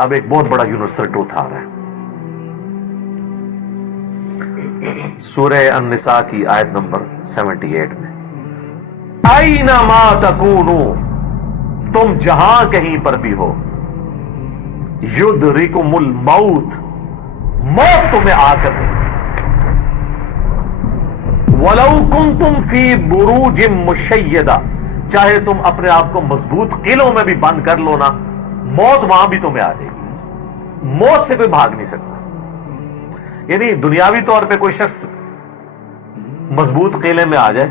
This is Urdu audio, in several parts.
اب ایک بہت بڑا یونیورسل ٹروتھ آ رہا ہے. سورہ النساء کی آیت نمبر 78 میں اینما تکونوا، تم جہاں کہیں پر بھی ہو، یدرکم الموت، موت تمہیں آ کر رہے گی. وَلَوْ كُنْتُمْ فِي بُرُوجٍ مُشَيَّدَةٍ، چاہے تم اپنے آپ کو مضبوط قلعوں میں بھی بند کر لو نا، موت وہاں بھی تمہیں آ جائے گی. موت سے کوئی بھاگ نہیں سکتا. یعنی دنیاوی طور پہ کوئی شخص مضبوط قلعے میں آ جائے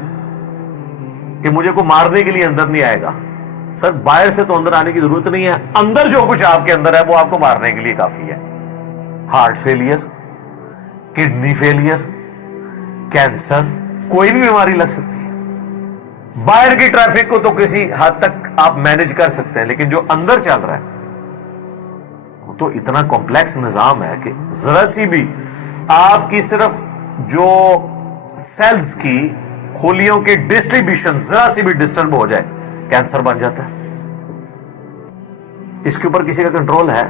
کہ مجھے کو مارنے کے لیے اندر نہیں آئے گا، سر باہر سے تو اندر آنے کی ضرورت نہیں ہے، اندر جو کچھ آپ کے اندر ہے وہ آپ کو مارنے کے لیے کافی ہے. Heart failure, kidney failure, cancer, کوئی بھی بیماری لگ سکتی ہے. باہر کی ٹریفک کو تو کسی حد تک آپ مینج کر سکتے ہیں، لیکن جو اندر چل رہا ہے وہ تو اتنا کمپلیکس نظام ہے کہ ذرا سی بھی آپ کی صرف جو سیلز کی خلیوں کی ڈسٹریبیوشن ذرا سی بھی ڈسٹرب ہو جائے کینسر بن جاتا ہے. اس کے اوپر کسی کا کنٹرول ہے؟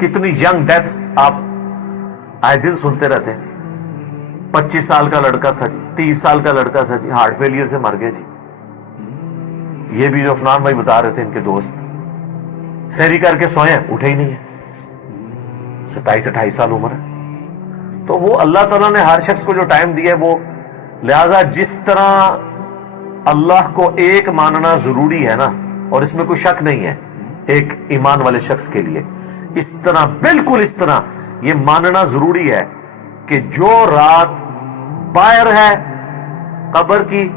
کتنی ینگ ڈیتھس آپ آئے دن سنتے رہتے ہیں. 25 سال کا لڑکا تھا جی، 30 سال کا لڑکا تھا جی، ہارٹ فیلئر سے مر گیا جی. یہ بھی جو افنان بھائی بتا رہے تھے ان کے دوست، سحری کر کے سوئے ہیں، اٹھے ہی نہیں ہے، 27-28 سال عمر ہے. تو وہ اللہ تعالیٰ نے ہر شخص کو جو ٹائم دیا ہے وہ، لہذا جس طرح اللہ کو ایک ماننا ضروری ہے نا، اور اس میں کوئی شک نہیں ہے ایک ایمان والے شخص کے لیے، اس طرح بالکل اس طرح یہ ماننا ضروری ہے کہ جو رات باہر ہے قبر کی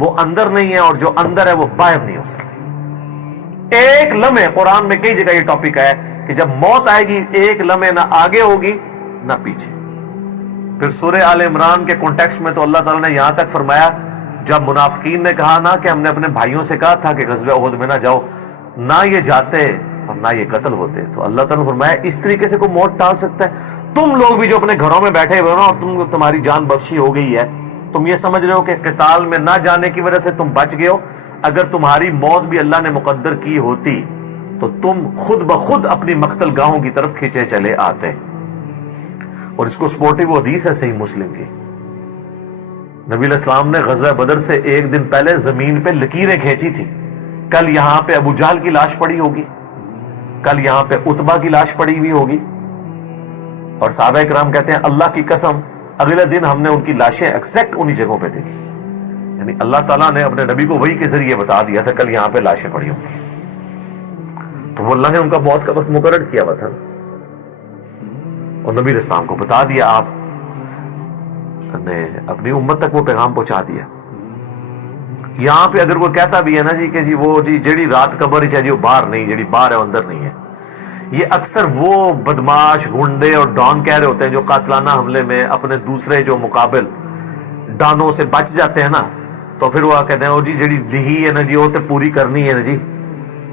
وہ اندر نہیں ہے، اور جو اندر ہے وہ باہر نہیں ہو سکتی. ایک لمحے، قرآن میں کئی جگہ یہ ٹاپک ہے کہ جب موت آئے گی ایک لمحے نہ آگے ہوگی نہ پیچھے. پھر سورہ آل عمران کے کانٹیکسٹ میں تو اللہ تعالیٰ نے یہاں تک فرمایا، جب منافقین نے کہا نا کہ ہم نے اپنے بھائیوں سے کہا تھا کہ غزوہ احد میں نہ جاؤ، نہ یہ جاتے اور نہ یہ قتل ہوتے، تو اللہ تعالیٰ نے فرمایا اس طریقے سے کوئی موت ٹال سکتا ہے؟ تم لوگ بھی جو اپنے گھروں میں بیٹھے ہوئے ہو نا، اور تمہاری جان بخشی ہو گئی ہے، تم یہ سمجھ رہے ہو کہ قتال میں نہ جانے کی وجہ سے تم بچ گئے ہو. اگر تمہاری موت بھی اللہ نے مقدر کی ہوتی تو تم خود بخود اپنی مقتل گاہوں کی طرف کھینچے چلے آتے. اور اس کو سپورٹیو حدیث ہے صحیح مسلم کی، نبی علیہ السلام نے غزوہ بدر سے ایک دن پہلے زمین پہ لکیریں کھینچی تھی. کل یہاں پہ ابو جہل کی لاش پڑی ہوگی، کل یہاں پہ عتبہ کی لاش پڑی ہوئی ہوگی، اور صحابہ کرام کہتے ہیں اللہ کی قسم اگلے دن ہم نے ان کی لاشیں ایگزیکٹ انہی جگہوں پہ دیکھی. یعنی اللہ تعالیٰ نے اپنے نبی کو وحی کے ذریعے بتا دیا تھا کل یہاں پہ لاشیں پڑی ہوں گی. تو وہ اللہ نے ان کا موت کا وقت مقرر کیا ہوا تھا، اور نبی علیہ السلام کو بتا دیا، آپ نے اپنی امت تک وہ پیغام پہنچا دیا. یہاں پہ اگر کوئی کہتا بھی ہے نا جی کہ جی وہ جی جیڑی رات قبر چاہیے وہ باہر نہیں، جیڑی باہر ہے اندر نہیں ہے، یہ اکثر وہ بدماش گنڈے اور ڈان کہہ رہے ہوتے ہیں جو قاتلانہ حملے میں اپنے دوسرے جو مقابل ڈانوں سے بچ جاتے ہیں نا، تو پھر وہ کہتے ہیں وہ جی جیڑی لہی ہے نا جی وہ تے پوری کرنی ہے نا جی،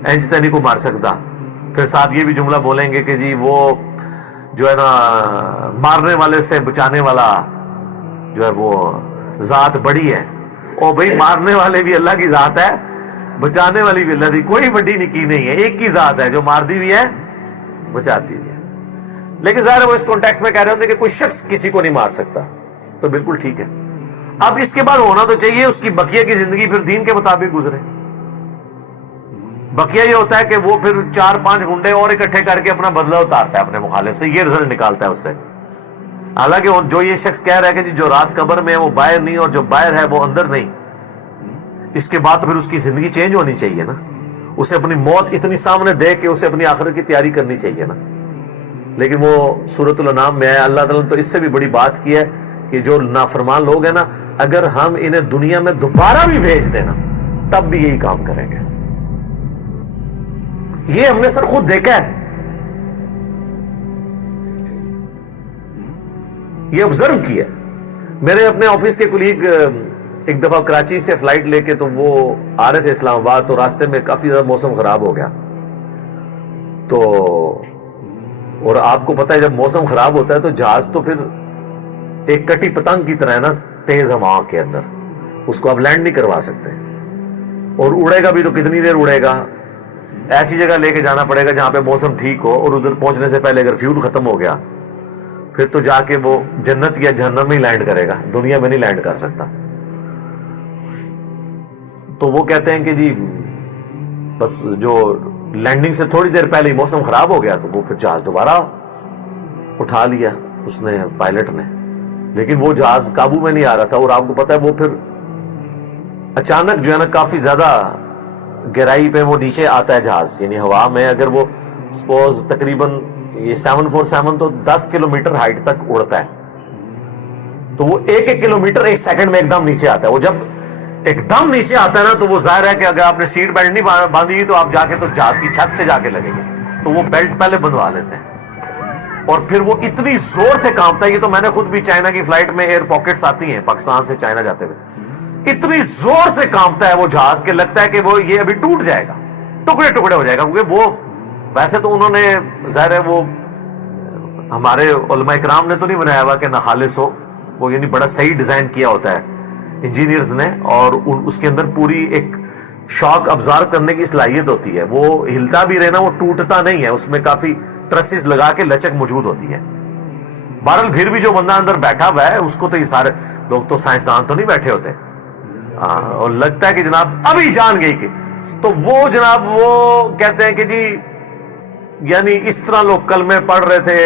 انج تے نہیں کو مار سکتا. پھر ساتھ یہ بھی جملہ بولیں گے کہ جی وہ جو ہے نا مارنے والے سے بچانے والا جو ہے وہ ذات بڑی ہے. او بھئی مارنے والے بھی اللہ کی ذات ہے، بچانے والی بھی اللہ کی، کوئی بڑی نکی نہیں ہے، ایک کی ذات ہے جو مارتی بھی ہے بچاتی بھی ہے. لیکن ظاہر ہے وہ اس کانٹیکسٹ میں کہہ رہے ہوتے ہیں کہ کوئی شخص کسی کو نہیں مار سکتا، تو بالکل ٹھیک ہے. اب اس کے بعد ہونا تو چاہیے اس کی بقیہ کی زندگی پھر دین کے مطابق گزرے. بقیہ یہ ہوتا ہے کہ وہ پھر 4-5 گنڈے اور اکٹھے کر کے اپنا بدلہ اتارتا ہے اپنے مخالف سے، یہ رزلٹ نکالتا ہے اس سے. حالانکہ جو یہ شخص کہہ رہا ہے کہ جی جو رات قبر میں ہے وہ باہر نہیں اور جو باہر ہے وہ اندر نہیں، اس کے بعد تو پھر اس کی زندگی چینج ہونی چاہیے نا، اسے اپنی موت اتنی سامنے دیکھ کے اسے اپنی آخرت کی تیاری کرنی چاہیے نا. لیکن وہ سورۃ الانعام میں ہے، اللہ تعالیٰ نے تو اس سے بھی بڑی بات کی ہے کہ جو نافرمان لوگ ہیں نا، اگر ہم انہیں دنیا میں دوبارہ بھی بھیج دینا تب بھی یہی کام کریں گے. یہ ہم نے سر خود دیکھا ہے، یہ آبزرو کیا. میرے اپنے آفس کے کولیگ ایک دفعہ کراچی سے فلائٹ لے کے تو وہ آ رہے تھے اسلام آباد، تو راستے میں کافی زیادہ موسم خراب ہو گیا. تو اور آپ کو پتہ ہے جب موسم خراب ہوتا ہے تو جہاز تو پھر ایک کٹی پتنگ کی طرح ہے نا، تیز ہوا کے اندر اس کو آپ لینڈ نہیں کروا سکتے، اور اڑے گا بھی تو کتنی دیر اڑے گا، ایسی جگہ لے کے جانا پڑے گا جہاں پہ موسم ٹھیک ہو، اور ادھر پہنچنے سے پہلے اگر فیول ختم ہو گیا پھر تو جا کے وہ جنت یا جہنم میں ہی لینڈ کرے گا، دنیا میں نہیں لینڈ کر سکتا۔ تو وہ کہتے ہیں کہ جی بس جو لینڈنگ سے تھوڑی دیر پہلے ہی موسم خراب ہو گیا تو وہ پھر جہاز دوبارہ اٹھا لیا اس نے، پائلٹ نے، لیکن وہ جہاز قابو میں نہیں آ رہا تھا، اور آپ کو پتا ہے وہ پھر اچانک جو ہے نا کافی زیادہ گہرائی پہ وہ نیچے آتا ہے جہاز، یعنی ہوا میں اگر وہ سپوز تقریباً یہ 747 تو 10 کلومیٹر ہائٹ تک اڑتا ہے، تو وہ ایک کلومیٹر ایک سیکنڈ میں ایک دم نیچے آتا ہے۔ وہ جب ایک دم نیچے آتا ہے نا تو وہ ظاہر ہے کہ اگر آپ نے سیٹ بیلٹ نہیں باندھی ہوئی تو آپ جا کے تو جہاز کی چھت سے جا کے لگیں گے، تو وہ بیلٹ پہلے بندھوا لیتے ہیں، اور پھر وہ اتنی زور سے کانپتا ہے۔ یہ تو میں نے خود بھی چائنا کی فلائٹ میں ایئر پاکٹس آتی ہیں پاکستان سے چائنا جاتے ہوئے، اتنی زور سے کانپتا ہے وہ جہاز کہ لگتا ہے کہ وہ یہ ابھی ٹوٹ جائے گا، ٹکڑے ٹکڑے ہو جائے گا، کیونکہ وہ ویسے تو انہوں نے ظاہر ہے وہ ہمارے علماء کرام نے تو نہیں بنایا ہوا کہ ناخالص ہو، وہ یعنی بڑا صحیح ڈیزائن کیا ہوتا ہے انجینئرز نے، اور اس کے اندر پوری ایک شاک ابزارو کرنے کی صلاحیت ہوتی ہے، وہ ہلتا بھی رہنا، وہ ٹوٹتا نہیں ہے، اس میں کافی ٹرسز لگا کے لچک موجود ہوتی ہے۔ بہرحال پھر بھی جو بندہ اندر بیٹھا ہوا ہے اس کو تو یہ سارے لوگ تو سائنسدان تو نہیں بیٹھے ہوتے، اور لگتا ہے کہ جناب ابھی جان گئی کہ، تو وہ جناب وہ کہتے ہیں کہ جی یعنی اس طرح لوگ کلمے پڑھ رہے تھے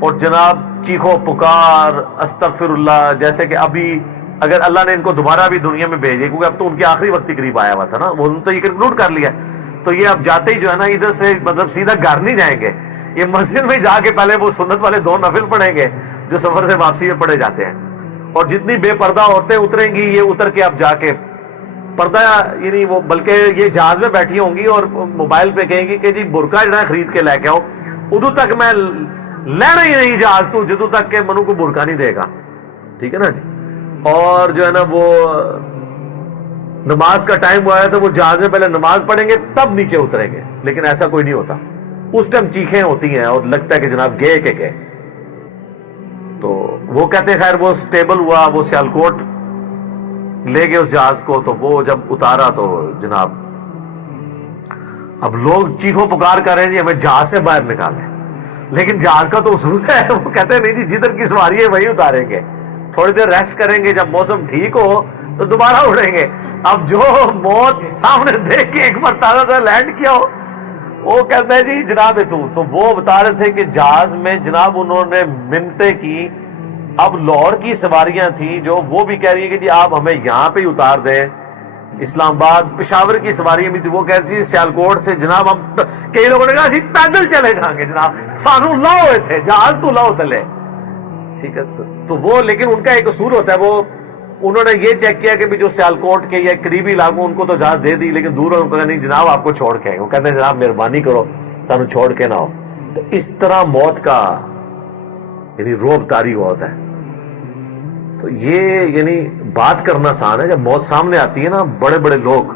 اور جناب چیخو پکار استغفر اللہ، جیسے کہ ابھی اگر اللہ نے ان کو دوبارہ بھی دنیا میں بھیجے، کیونکہ اب تو ان کے آخری وقت ہی قریب آیا ہوا تھا نا، وہ تو یہ کنکلوڈ کر لیا، تو یہ اب جاتے ہی جو ہے نا ادھر سے مطلب سیدھا گھر نہیں جائیں گے، یہ مسجد میں جا کے پہلے وہ سنت والے 2 نفل پڑھیں گے جو سفر سے واپسی میں پڑھے جاتے ہیں، اور جتنی بے پردہ عورتیں اتریں گی یہ اتر کے اب جا کے پردہ، یعنی وہ بلکہ یہ جہاز میں بیٹھی ہوں گی اور موبائل پہ کہیں گی کہ جی برقع جو ہے خرید کے لے کے آؤ، ادو تک میں لینا ہی نہیں جہاز تو جدو تک کہ منو کو برقع نہیں دے گا، ٹھیک ہے نا جی۔ اور جو ہے نا وہ نماز کا ٹائم ہوا ہے تو وہ جہاز میں پہلے نماز پڑھیں گے تب نیچے اتریں گے، لیکن ایسا کوئی نہیں ہوتا، اس ٹائم چیخیں ہوتی ہیں اور لگتا ہے کہ جناب گئے کہ گئے۔ تو وہ کہتے ہیں خیر وہ سٹیبل ہوا، وہ سیالکوٹ لے گئے اس جہاز کو، تو وہ جب اتارا تو جناب اب لوگ چیخو پکار کر رہے ہیں جی ہمیں جہاز سے باہر نکالیں، لیکن جہاز کا تو اصول ہے، وہ کہتے ہیں نہیں جی جدھر کی سواری ہے وہی اتاریں گے، تھوڑی دیر ریسٹ کریں گے، جب موسم ٹھیک ہو تو دوبارہ اڑیں گے۔ اب جو موت سامنے دیکھ کے ایک مرتبہ سے لینڈ کیا ہو، وہ کہتا ہے جی جناب تو وہ بتا رہے تھے کہ جہاز میں جناب انہوں نے منتیں کی، اب لاہور کی سواریاں تھیں جو وہ بھی کہہ رہی ہیں کہ جی آپ ہمیں یہاں پہ ہی اتار دیں، اسلام آباد پشاور کی سواریاں بھی تھی، وہ کہہ رہی تھی سیالکوٹ سے جناب ہم، کئی لوگوں نے کہا اسی پیدل چلے جائیں گے جناب، سانو لاؤ ہوئے تھے جہاز تو لاؤ تلے، ٹھیک ہے۔ تو وہ لیکن ان کا ایک اصول ہوتا ہے، وہ انہوں نے یہ چیک کیا کہ بھی جو سیالکوٹ کے یا قریبی علاقوں ان کو تو جہاز دے دی، لیکن دور ان کو نہیں جناب آپ کو چھوڑ کے، وہ کہتے ہیں جناب مہربانی کرو سانو چھوڑ کے نہ ہو۔ تو اس طرح موت کا یعنی روب طاری ہوا ہوتا ہے۔ تو یہ یعنی بات کرنا آسان ہے، جب موت سامنے آتی ہے نا بڑے بڑے لوگ،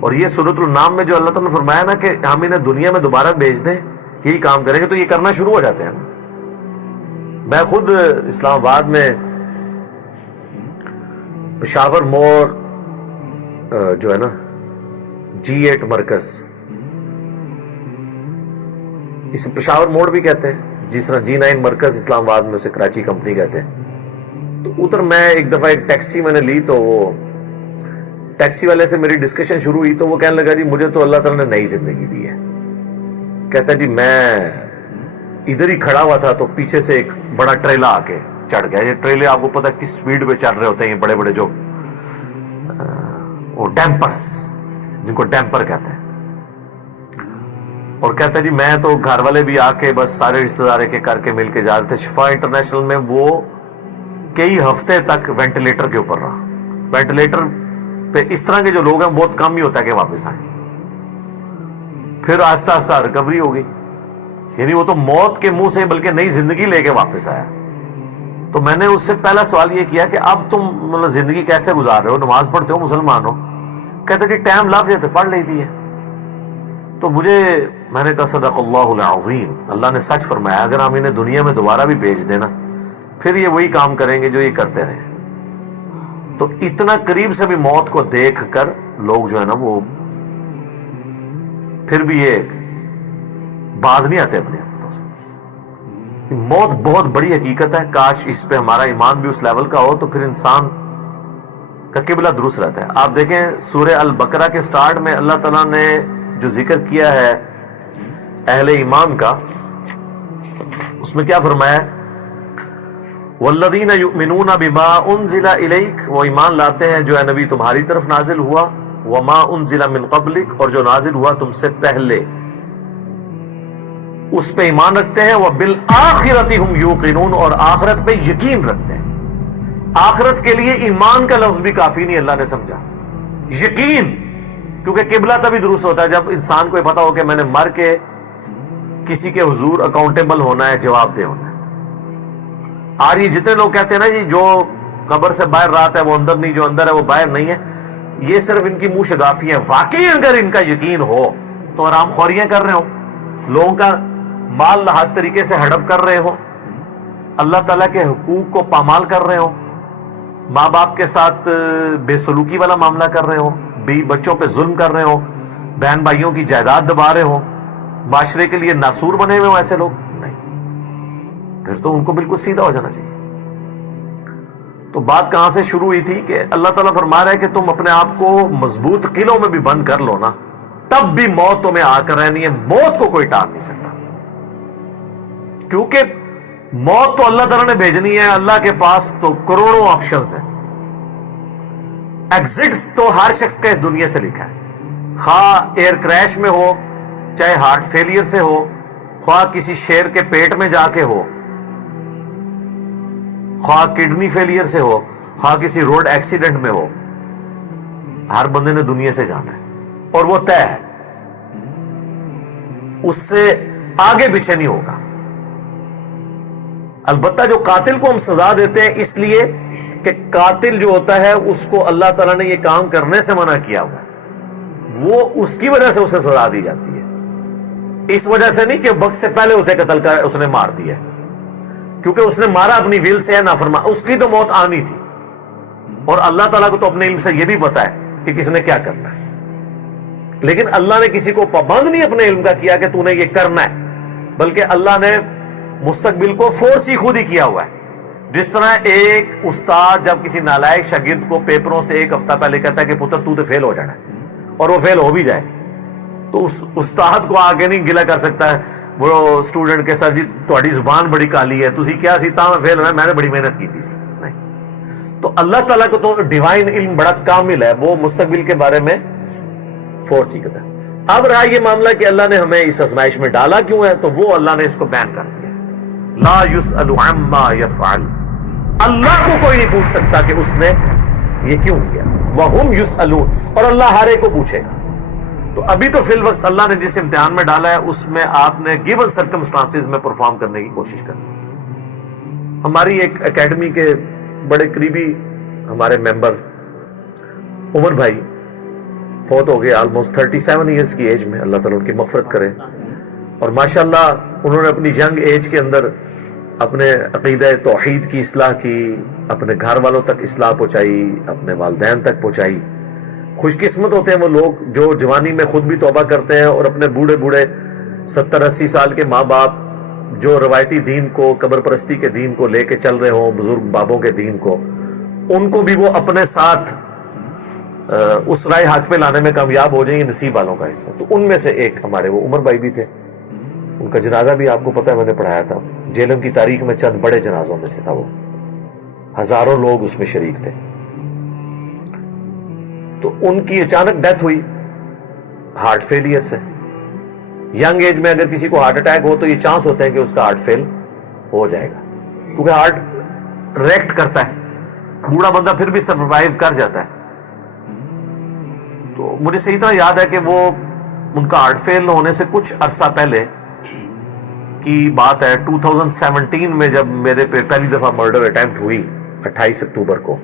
اور یہ سورۃ النام میں جو اللہ تعالیٰ نے فرمایا نا کہ ہم انہیں دنیا میں دوبارہ بھیج دیں، یہی کام کریں گے، تو یہ کرنا شروع ہو جاتے ہیں۔ میں خود اسلام آباد میں پشاور موڑ جو ہے نا G8 مرکز، اسے پشاور موڑ بھی کہتے ہیں، جس طرح G9 مرکز اسلام آباد میں اسے کراچی کمپنی کہتے ہیں۔ تو ادھر میں ایک دفعہ ایک ٹیکسی میں نے لی، تو وہ ٹیکسی والے سے میری ڈسکشن شروع ہوئی، تو وہ کہنے لگا جی مجھے تو اللہ تعالیٰ نے نئی زندگی دی ہے، کہتا ہے جی میں ادھر ہی کھڑا ہوا تھا تو پیچھے سے ایک بڑا ٹریلا آ کے چڑھ گیا۔ یہ ٹریلے آپ کو پتا کس سپیڈ پہ چل رہے ہوتے ہیں، یہ بڑے بڑے جو وہ ڈیمپرز، جن کو ڈیمپر کہتے ہیں، اور کہتا ہے جی میں تو گھر والے بھی آ کے بس سارے رشتہ دار ایک کر کے مل کے جا رہے تھے۔ شفا انٹرنیشنل میں وہ کئی ہفتے تک وینٹیلیٹر کے اوپر رہا، وینٹیلیٹر پہ اس طرح کے جو لوگ ہیں بہت کم ہی ہوتا ہے کہ واپس آئیں، پھر آہستہ آہستہ ریکوری ہو گئی، یعنی وہ تو موت کے منہ سے بلکہ نئی زندگی لے کے واپس آیا۔ تو میں نے اس سے پہلا سوال یہ کیا کہ اب تم مطلب زندگی کیسے گزار رہے ہو، نماز پڑھتے ہو، مسلمان ہو؟ کہتے کہ ٹائم لگ جاتے پڑھ لیتی ہے۔ تو میں نے کہا صدق اللہ العظیم، اللہ نے سچ فرمایا، اگر ہم انہیں دنیا میں دوبارہ بھی بھیج دینا پھر یہ وہی کام کریں گے جو یہ کرتے رہے۔ تو اتنا قریب سے بھی موت کو دیکھ کر لوگ جو ہے نا وہ پھر بھی یہ باز نہیں آتے اپنے ہاتھوں سے. موت بہت بڑی حقیقت ہے. کاش اس پہ ہمارا ایمان بھی اس لیول کا ہو تو پھر انسان کا قبلہ درست رہتا ہے. آپ دیکھیں سورہ البقرہ کے سٹارٹ میں اللہ تعالیٰ نے جو ذکر کیا ہے اہل ایمان کا, اس میں کیا فرمایا ہے؟ والذین یؤمنون بما انزل الیک, وہ ایمان لاتے ہیں جو اے نبی تمہاری طرف نازل ہوا, وما انزل من قبلک, اور جو نازل ہوا تم سے پہلے, اس پہ ایمان رکھتے ہیں. وبالآخرۃ ہم یوقنون, اور آخرت پہ یقین رکھتے ہیں. آخرت کے لیے ایمان کا لفظ بھی کافی نہیں, اللہ نے سمجھا یقین, کیونکہ قبلہ تبھی درست ہوتا ہے جب انسان کو یہ پتا ہو کہ میں نے مر کے کسی کے حضور اکاؤنٹیبل ہونا ہے, جواب دہ ہونا ہے. اور یہ جتنے لوگ کہتے ہیں نا جی جو قبر سے باہر رات ہے وہ اندر نہیں, جو اندر ہے وہ باہر نہیں ہے, یہ صرف ان کی منہ شگافی ہیں. واقعی اگر ان کا یقین ہو تو آرام خوریاں کر رہے ہو, لوگوں کا مال لاحق طریقے سے ہڑپ کر رہے ہو, اللہ تعالیٰ کے حقوق کو پامال کر رہے ہو, ماں باپ کے ساتھ بے سلوکی والا معاملہ کر رہے ہو, بیوی بچوں پہ ظلم کر رہے ہو, بہن بھائیوں کی جائیداد دبا رہے ہو, معاشرے کے لیے ناسور بنے ہوئے ہو, ایسے لوگ نہیں, پھر تو ان کو بالکل سیدھا ہو جانا چاہیے. تو بات کہاں سے شروع ہوئی تھی کہ اللہ تعالیٰ فرما رہا ہے کہ تم اپنے آپ کو مضبوط قلعوں میں بھی بند کر لو نا, تب بھی موت تمہیں آ کر رہنی ہے. موت کو کوئی ٹال نہیں سکتا, کیونکہ موت تو اللہ تعالیٰ نے بھیجنی ہے. اللہ کے پاس تو کروڑوں آپشنز ہیں, ایگزٹس تو ہر شخص کا اس دنیا سے لکھا ہے, خواہ ایئر کریش میں ہو, چاہے ہارٹ فیلئر سے ہو, خواہ کسی شیر کے پیٹ میں جا کے ہو, خواہ کڈنی فیلئر سے ہو, خواہ کسی روڈ ایکسیڈنٹ میں ہو, ہر بندے نے دنیا سے جانا ہے اور وہ طے ہے, اس سے آگے پیچھے نہیں ہوگا. البتہ جو قاتل کو ہم سزا دیتے ہیں اس لیے کہ قاتل جو ہوتا ہے اس کو اللہ تعالیٰ نے یہ کام کرنے سے منع کیا ہوا ہے, وہ اس کی وجہ سے اسے سزا دی جاتی ہے, اس وجہ سے نہیں کہ وقت سے پہلے اسے قتل کر اس نے مار دیا, کیونکہ اس نے مارا اپنی ویل سے ہے, نافرمان, اس کی تو موت آنی تھی. اور اللہ تعالیٰ کو تو اپنے علم سے یہ بھی پتا ہے کہ کس نے کیا کرنا ہے, لیکن اللہ نے کسی کو پابند نہیں اپنے علم کا کیا کہ تو نے یہ کرنا ہے, بلکہ اللہ نے مستقبل کو فورس ہی خود ہی کیا ہوا ہے. جس طرح ایک استاد جب کسی نالائق شاگرد کو پیپروں سے ایک ہفتہ پہلے کہتا ہے کہ پتر تو فیل ہو جانا ہے, اور وہ فیل ہو بھی جائے, تو اس استاد کو آگے نہیں گلا کر سکتا ہے وہ اسٹوڈنٹ کے, سر جی تہاڈی زبان بڑی کالی ہے, تسی کیا سی تاں میں فیل ہونا, میں نے بڑی محنت کی تھی. نہیں, تو اللہ تعالیٰ کو تو ڈیوائن علم بڑا کامل ہے, وہ مستقبل کے بارے میں فورس ہی کرتا ہے. اب رہا یہ معاملہ کہ اللہ نے ہمیں اس آزمائش میں ڈالا کیوں ہے, تو وہ اللہ نے اس کو بیان کر دیا, لا یسأل عما یفعل, اللہ کو کوئی نہیں پوچھ سکتا کہ اس نے یہ کیوں کیا, وہم یسألون, اور اللہ ہر ایک کو پوچھے گا. تو ابھی تو فی الوقت اللہ نے جس امتحان میں ڈالا ہے اس میں آپ نے گیون سرکمسٹانسز میں پرفارم کرنے کی کوشش کرنی. ہماری ایک اکیڈمی کے بڑے قریبی ہمارے ممبر عمر بھائی فوت ہو گئے آلموسٹ 37 ایئرس کی ایج میں, اللہ تعالیٰ ان کی مغفرت کرے. اور ماشاءاللہ انہوں نے اپنی ینگ ایج کے اندر اپنے عقیدہ توحید کی اصلاح کی, اپنے گھر والوں تک اصلاح پہنچائی, اپنے والدین تک پہنچائی. خوش قسمت ہوتے ہیں وہ لوگ جو جوانی میں خود بھی توبہ کرتے ہیں اور اپنے بوڑھے بوڑھے 70-80 سال کے ماں باپ جو روایتی دین کو, قبر پرستی کے دین کو لے کے چل رہے ہوں, بزرگ بابوں کے دین کو, ان کو بھی وہ اپنے ساتھ اس رائے حق پہ لانے میں کامیاب ہو جائیں, یہ نصیب والوں کا حصہ. تو ان میں سے ایک ہمارے وہ عمر بھائی بھی تھے, ان کا جنازہ بھی آپ کو پتہ ہے میں نے پڑھایا تھا. جیلم کی تاریخ میں چند بڑے جنازوں میں سے تھا وہ, ہزاروں لوگ اس میں شریک تھے. تو ان کی اچانک ڈیتھ ہوئی ہارٹ فیلئر سے. ینگ ایج میں اگر کسی کو ہارٹ اٹیک ہو تو یہ چانس ہوتا ہے کہ اس کا ہارٹ فیل ہو جائے گا, کیونکہ ہارٹ ریئیکٹ کرتا ہے, بوڑھا بندہ پھر بھی سروائیو کر جاتا ہے. تو مجھے صحیح طرح یاد ہے کہ وہ ان کا ہارٹ فیل ہونے سے کچھ عرصہ پہلے کی بات ہے, 2017 میں جب میرے پہ پہلی دفعہ مرڈر اٹیمپٹ ہوئی 28 اکتوبر کو,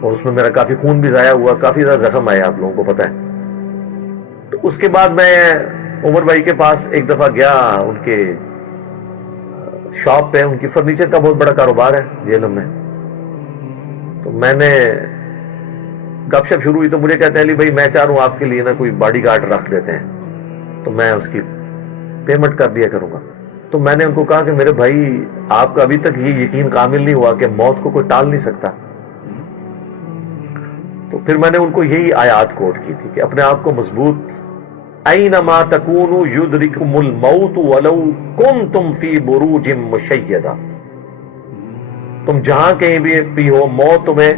اور اس میں میرا کافی خون بھی ضائع ہوا, کافی زیادہ زخم آئے, آپ لوگوں کو پتہ ہے. تو اس کے بعد میں عمر بھائی کے پاس ایک دفعہ گیا, ان کے شاپ پہ, ان کی فرنیچر کا بہت بڑا کاروبار ہے جیلم میں. تو میں نے گپ شپ شروع ہوئی تو مجھے کہتے ہیں علی بھائی میں چاہ رہا ہوں آپ کے لیے نا کوئی باڈی گارڈ رکھ دیتے ہیں, تو میں اس کی پیمنٹ کر دیا کروں گا. تو میں نے ان کو کہا کہ میرے بھائی آپ کا ابھی تک یہ یقین کامل نہیں ہوا کہ موت کو کوئی ٹال نہیں سکتا. تو پھر میں نے ان کو یہی آیات کوٹ کی تھی کہ اپنے آپ کو مضبوط، اینما تکونوا یدرککم الموت ولو کنتم فی بروج مشیدہ، تم جہاں کہیں بھی ہو موت تمہیں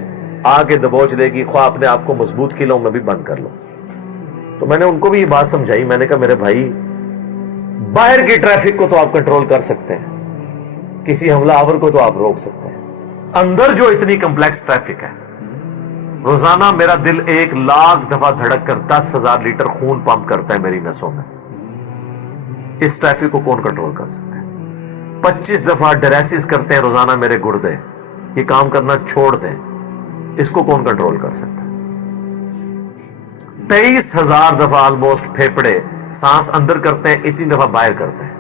آ کے دبوچ لے گی، خواہ اپنے آپ کو مضبوط قلعوں میں بھی بند کر لو. تو میں نے ان کو بھی یہ بات سمجھائی. میں نے کہا میرے بھائی باہر کی ٹریفک کو تو آپ کنٹرول کر سکتے ہیں، کسی حملہ آور کو تو آپ روک سکتے ہیں، اندر جو اتنی کمپلیکس ٹریفک ہے، روزانہ میرا دل 1,00,000 دفعہ دھڑک کر 10,000 لیٹر خون پمپ کرتا ہے میری نسوں میں، اس ٹریفک کو کون کنٹرول کر سکتا ہے؟ 25 دفعہ ڈریسز کرتے ہیں روزانہ میرے گردے، یہ کام کرنا چھوڑ دیں، اس کو کون کنٹرول کر سکتا ہے؟ 23,000 دفعہ آلموسٹ پھیپڑے سانس اندر کرتے ہیں، اتنی دفعہ باہر کرتے ہیں.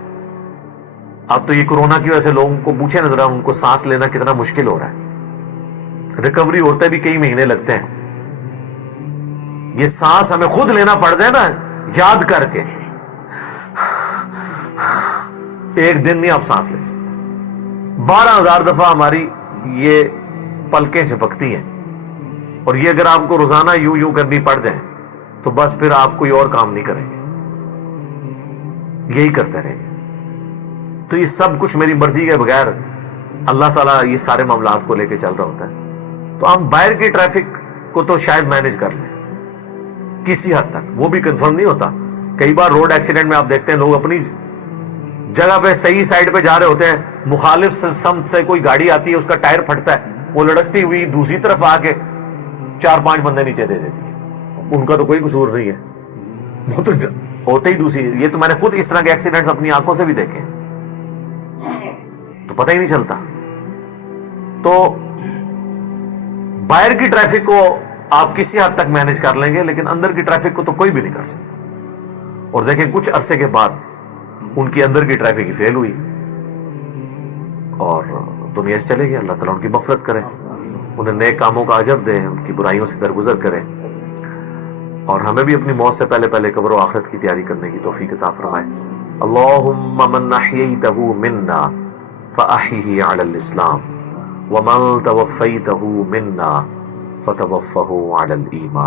اب تو یہ کورونا کی وجہ سے لوگوں کو پوچھے نظر ان کو سانس لینا کتنا مشکل ہو رہا ہے، ریکوری ہوتے بھی کئی مہینے لگتے ہیں. یہ سانس ہمیں خود لینا پڑ جائے نا یاد کر کے، ایک دن نہیں آپ سانس لے سکتے. 12,000 دفعہ ہماری یہ پلکیں جھپکتی ہیں، اور یہ اگر آپ کو روزانہ یوں کرنی پڑ جائے تو بس پھر آپ کوئی اور کام نہیں کریں گے، یہی کرتے رہیں گے. تو یہ سب کچھ میری مرضی کے بغیر اللہ تعالیٰ یہ سارے معاملات کو لے کے چل رہا ہوتا ہے. تو ہم باہر کی ٹریفک کو تو شاید مینج کر لیں کسی حد تک، وہ بھی کنفرم نہیں ہوتا. کئی بار روڈ ایکسیڈنٹ میں آپ دیکھتے ہیں لوگ اپنی جگہ پہ صحیح سائڈ پہ جا رہے ہوتے ہیں، مخالف سمت سے کوئی گاڑی آتی ہے، اس کا ٹائر پھٹتا ہے، وہ لڑکتی ہوئی دوسری طرف آ کے 4-5 بندے نیچے دے دیتی ہے. ان کا تو کوئی قصور نہیں ہے، وہ تو ہوتے ہی دوسری. یہ تو میں نے خود اس طرح کے ایکسیڈنٹس اپنی آنکھوں سے بھی دیکھے، تو پتہ ہی نہیں چلتا. تو باہر کی ٹریفک کو آپ کسی حد تک مینج کر لیں گے، لیکن اندر کی ٹریفک کو تو کوئی بھی نہیں کر سکتا. اور دیکھیں کچھ عرصے کے بعد ان کی اندر کی ٹریفک ہی فیل ہوئی اور دنیا سے چلے گئے. اللہ تعالیٰ ان کی مغفرت کرے، انہیں نیک کاموں کا اجر دے، ان کی برائیوں سے درگزر کرے، اور ہمیں بھی اپنی موت سے پہلے قبر و آخرت کی تیاری کرنے کی توفیق عطا فرمائے. اللہم من احییتہ منا فاحیہ علی الاسلام ومن توفیتہ منا فتوفہ علی الایمان.